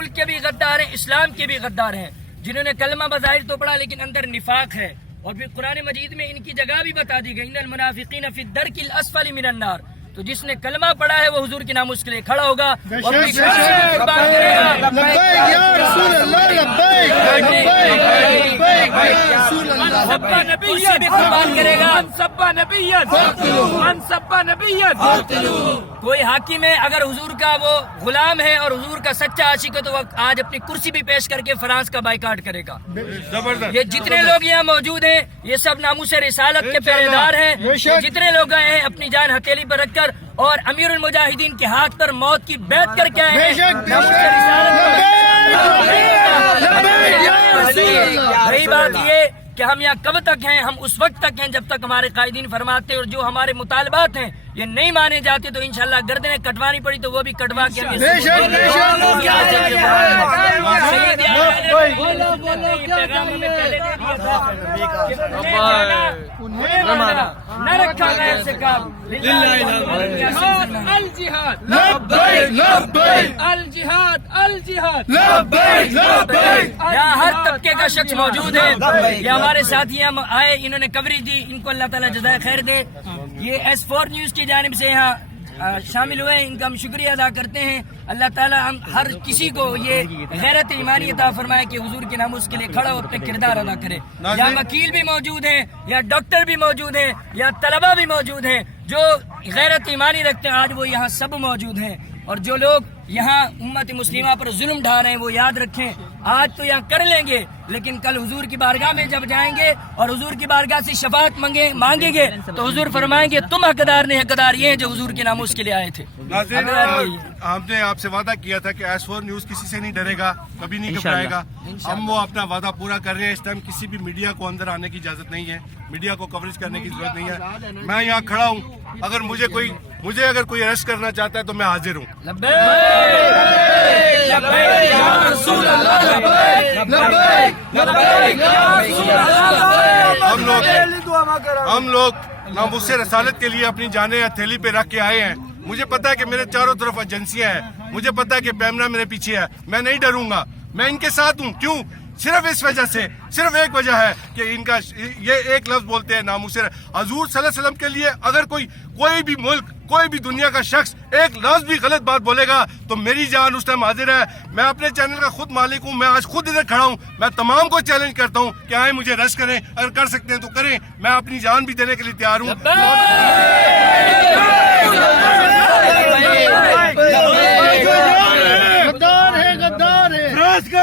ملک کے بھی غدار ہیں، اسلام کے بھی غدار ہیں، جنہوں نے کلمہ بظاہر تو پڑھا لیکن اندر نفاق ہے. اور پھر قرآن مجید میں ان کی جگہ بھی بتا دی گئی، ان المنافقین فی الدرک الاسفل من النار. تو جس نے کلمہ پڑھا ہے وہ حضور کے ناموس کے لیے کھڑا ہوگا اور اپنی کرسی بھی قربان کرے گا. سبا نبیت بھی قربان کرے گا. سبا نبیت من سبا نبیت. کوئی حاکم ہے اگر حضور کا وہ غلام ہے اور حضور کا سچا عاشق ہے تو وہ آج اپنی کرسی بھی پیش کر کے فرانس کا بائیکاٹ کرے گا. یہ جتنے لوگ یہاں موجود ہیں یہ سب ناموس رسالت کے پہرے دار ہیں. جتنے لوگ آئے ہیں اپنی جان ہتھیلی پر رکھ کر اور امیر المجاہدین کے ہاتھ پر موت کی بیعت کر کے آئے ہیں. رہی بات یہ کہ ہم یہاں کب تک ہیں؟ ہم اس وقت تک ہیں جب تک ہمارے قائدین فرماتے اور جو ہمارے مطالبات ہیں یہ نہیں مانے جاتے تو انشاءاللہ گردنیں کٹوانی پڑی تو وہ بھی کٹوا کے نہ رکھا غیر سے کام. الجہاد الجہاد الجہاد. یہاں ہر طبقے کا شخص موجود ہے. یہ ہمارے ساتھی ہم آئے، انہوں نے کوریج دی، ان کو اللہ تعالیٰ جزائے خیر دے. یہ S4 نیوز کی جانب سے یہاں شامل ہوئے، ان کا ہم شکریہ ادا کرتے ہیں. اللہ تعالیٰ ہم ہر کسی کو یہ غیرت ایمانی عطا فرمائے کہ حضور کے ناموس کے لیے کھڑا ہو اپنے کردار ادا کرے. یہاں وکیل بھی موجود ہیں، یا ڈاکٹر بھی موجود ہیں، یا طلبہ بھی موجود ہیں جو غیرت ایمانی رکھتے ہیں. آج وہ یہاں سب موجود ہیں. اور جو لوگ یہاں امت مسلمہ پر ظلم ڈھا رہے ہیں وہ یاد رکھیں آج تو یہاں کر لیں گے لیکن کل حضور کی بارگاہ میں جب جائیں گے اور حضور کی بارگاہ سے شفاعت مانگیں گے تو حضور فرمائیں گے تم حقدار نہیں، حقدار یہ ہیں جو حضور کے ناموس کے لیے آئے تھے. ہم نے آپ سے وعدہ کیا تھا کہ S4 نیوز کسی سے نہیں ڈرے گا، کبھی نہیں گھبرائے گا. ہم وہ اپنا وعدہ پورا کر رہے ہیں. اس ٹائم کسی بھی میڈیا کو اندر آنے کی اجازت نہیں ہے، میڈیا کو کوریج کرنے کی ضرورت نہیں ہے. میں یہاں کھڑا ہوں، اگر مجھے اگر کوئی اریسٹ کرنا چاہتا ہے تو میں حاضر ہوں. ہم لوگ ناموس رسالت کے لیے اپنی جانیں ہتھیلی پہ رکھ کے آئے ہیں. مجھے پتا ہے کہ میرے چاروں طرف ایجنسیاں ہیں، مجھے پتا ہے کہ پیمنا میرے پیچھے ہے. میں نہیں ڈروں گا، میں ان کے ساتھ ہوں. کیوں؟ صرف اس وجہ سے، صرف ایک وجہ ہے کہ ان کا یہ ایک لفظ بولتے ہیں ناموس حضور صلی اللہ علیہ وسلم کے لیے. اگر کوئی بھی ملک، کوئی بھی دنیا کا شخص ایک لفظ بھی غلط بات بولے گا تو میری جان اس ٹائم حاضر ہے. میں اپنے چینل کا خود مالک ہوں، میں آج خود ادھر کھڑا ہوں. میں تمام کو چیلنج کرتا ہوں کہ آئیں مجھے ریسٹ کریں، اگر کر سکتے ہیں تو کریں. میں اپنی جان بھی دینے کے لیے تیار ہوں.